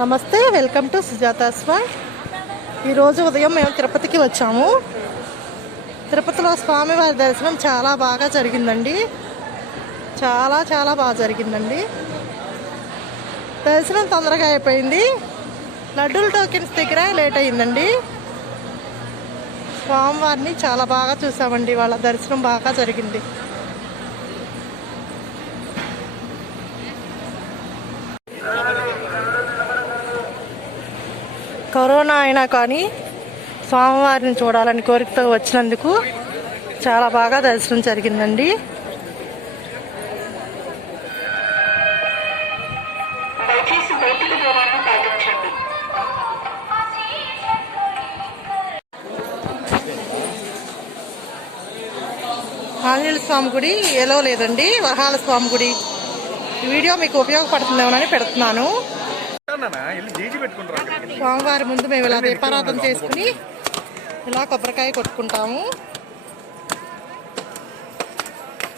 నమస్తే, welcome to Sujata's world. ఈరోజు ఉదయం మేము తిరుపతికి వచ్చాము. తిరుపతిలో స్వామివారి దర్శనం చాలా బాగా జరిగిందండి. చాలా బాగా జరిగిందండి. దర్శనం తొందరగా అయిపోయింది. లడ్డూల టోకెన్స్ దగ్గర లేట్ అయిందండి. స్వామివారిని చాలా బాగా చూసామండి. వాళ్ళ దర్శనం బాగా జరిగింది. కరోనా అయినా కానీ స్వామివారిని చూడాలని కోరికతో వచ్చినందుకు చాలా బాగా దర్శనం జరిగిందండి. ఆంజనేయ స్వామి గుడి ఏలో లేదండి, వరహాల స్వామి గుడి. ఈ వీడియో మీకు ఉపయోగపడుతుందేమోనని పెడుతున్నాను. స్వామివారి ముందు మేము ఇలా దీపారాధన చేసుకుని ఇలా కొబ్బరికాయ కొట్టుకుంటాము.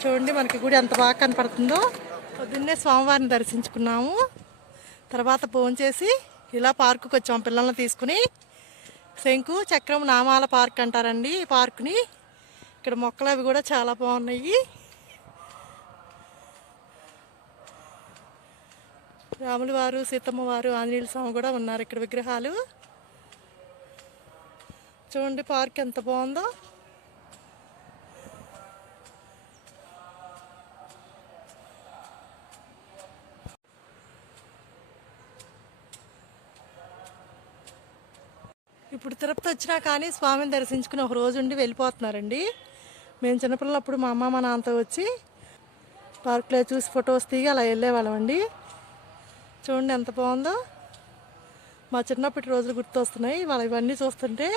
చూడండి మనకి గుడి ఎంత బాగా కనపడుతుందో. పొద్దున్నే స్వామివారిని దర్శించుకున్నాము. తర్వాత భోంచేసి ఇలా పార్కుకి వచ్చాము పిల్లల్ని తీసుకుని. శంకు చక్రం నామాల పార్క్ అంటారండి ఈ పార్కుని. ఇక్కడ మొక్కలు అవి కూడా చాలా బాగున్నాయి. రాముల వారు, సీతమ్మ వారు, ఆంజనేయుల స్వామి కూడా ఉన్నారు ఇక్కడ విగ్రహాలు. చూడండి పార్క్ ఎంత బాగుందో. ఇప్పుడు తిరుపతి వచ్చినా కానీ స్వామిని దర్శించుకుని ఒక రోజు ఉండి వెళ్ళిపోతున్నారండి. మేము చిన్నపిల్లలప్పుడు మా అమ్మ మా నాన్నతో వచ్చి పార్కులో చూసి ఫొటోస్ దిగి అలా వెళ్ళేవాళ్ళమండి. చూడండి ఎంత బాగుందో. మా చిన్నప్పటి రోజులు గుర్తొస్తున్నాయి వాళ్ళ ఇవన్నీ చూస్తుంటే.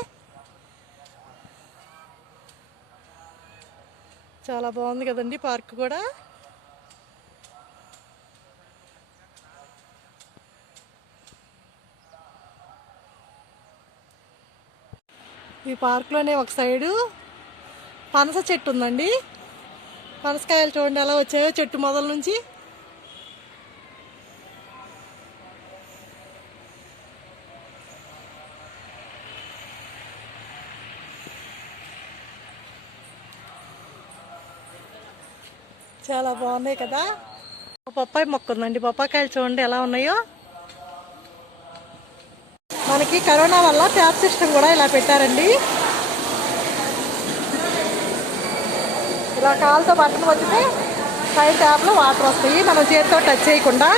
చాలా బాగుంది కదండి పార్క్ కూడా. ఈ పార్క్లోనే ఒక సైడు పనస చెట్టు ఉందండి. పనసకాయలు చూడండి ఎలా వచ్చాయో చెట్టు మొదల నుంచి. చాలా బాగున్నాయి కదా. బొప్పాయి మొక్క ఉందండి. బొప్పాయికాయలు చూడండి ఎలా ఉన్నాయో. మనకి కరోనా వల్ల ట్యాప్ సిస్టమ్ కూడా ఇలా పెట్టారండి. ఇలా కాలుతో బట్టలు వచ్చితే పై ట్యాప్లో వాటర్ వస్తాయి. మనం చేతితో టచ్ చేయకుండా.